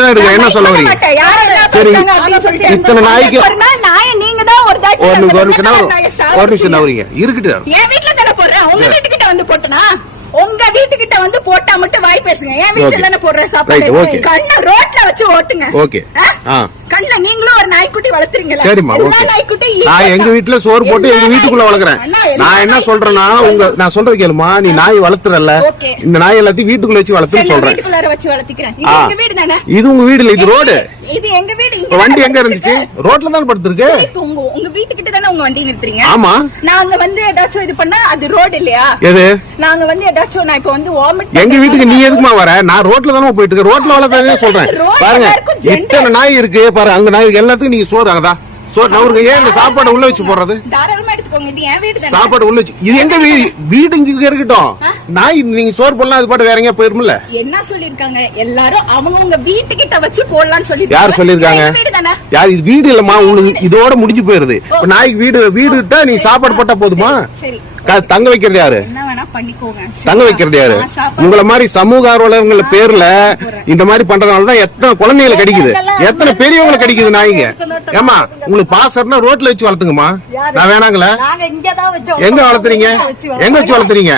என்ன சொல்ல வரீங்க? சரி, இத்தனை நாய்க்கு- ஒரு நிமிஷம், ஒரு நிமிஷம் நவருங்க. என் வீட்டுல தானே போடுறேன்? உங்க வீட்டுக்கிட்ட வந்து போட்டனா? உங்க வீட்டுக்கிட்ட வந்து போட்டா மட்டும் வாய் பேசுங்க. என் வீட்டுல. தானே போடுறேன் சாப்பாடு. கண்ணை ரோட்ல வச்சு ஓட்டுங்க. கண்ணை நீங்களும் ஒரு நாய்க்குட்டி வளர்த்துறீங்களா? சரிம்மா எல்லா ஓகே. நாய்க்குட்டியும் நான் equal எங்க தான். வீட்டுல சோறு போட்டு எல்லா எங்க வீட்டுக்குள்ள நாய்க்குட்டியும் வளர்க்குறேன். நான் என்ன சொல்றேன்னா உங்க நான் சொல்றது கேளுமா நீ நாய் வளர்த்துறல. இந்த நாய் எல்லாத்தையும் வீட்டுக்குள்ள வச்சு வளர்த்துன்னு சொல்றேன். வச்சு வளர்த்திக்கிறேன். இது உங்க வீடு இல்ல இது ரோடு. இது எங்க வீடு இங்க இப்ப வண்டி எங்க இருந்துச்சு. ரோட்ல தான் படுத்திருக்கு. உங்க உங்க வண்டி நிறுத்துறீங்க. ஆமா. நாங்க வந்து ஏதாச்சும் இது பண்ணா அது ரோடு இல்லையா? எது? நாங்க வந்து ஏதாச்சும் நான் இப்ப வந்து vomit எங்க வீட்டுக்கு நீ எதுக்குமா வர? நான் ரோட்ல தானே போயிட்டு இருக்கேன். ரோட்ல வளர்த்தானே சொல்றேன். பாருங்க. இத்தனை நாய் இருக்கு? பாரு அங்க நாய் எல்லாத்துக்கும் நீங்க சோறு அங்கதா சோறு நவருங்க ஏன் இந்த சாப்பாடு உள்ள வச்சு தானே. சாப்பாடு உள்ள வச்சு இது எங்க வீடு வீடு இங்க இருக்கட்டும். நாய் நீங்க சோறு போடலாம் அது பாட்டு வேற எங்கேயா போயிருமில்ல என்ன சொல்லிருக்காங்க எல்லாரும் அவங்க உங்க வீட்டுக்கிட்ட வச்சு போடலாம்னு சொல்லி யார் சொல்லிருக்காங்க யார் இது வீடு இல்லம்மா உங்களுக்கு இதோட முடிஞ்சு போயிருது. இப்ப நாய்க்கு வீடு வீடு விட்டா நீ சாப்பாடு போட்டா போதுமா? தங்க வைக்கிறது யாரு? தங்க வைக்கிறது யாரு? உங்கள மாதிரி சமூக ஆர்வலர்கள் பேர்ல இந்த மாதிரி பண்றதுனால தான் எத்தனை குழந்தைகளை கடிக்குது? எத்தனை பெரியவங்களை கடிக்குது நாய்ங்க? ஏமா உங்களுக்கு பாசர்னா ரோட்ல வச்சு வளர்த்துங்கம்மா. நான் வேணாங்களே எங்க வளர்த்துறீங்க? எங்க வச்சு வளர்த்துறீங்க?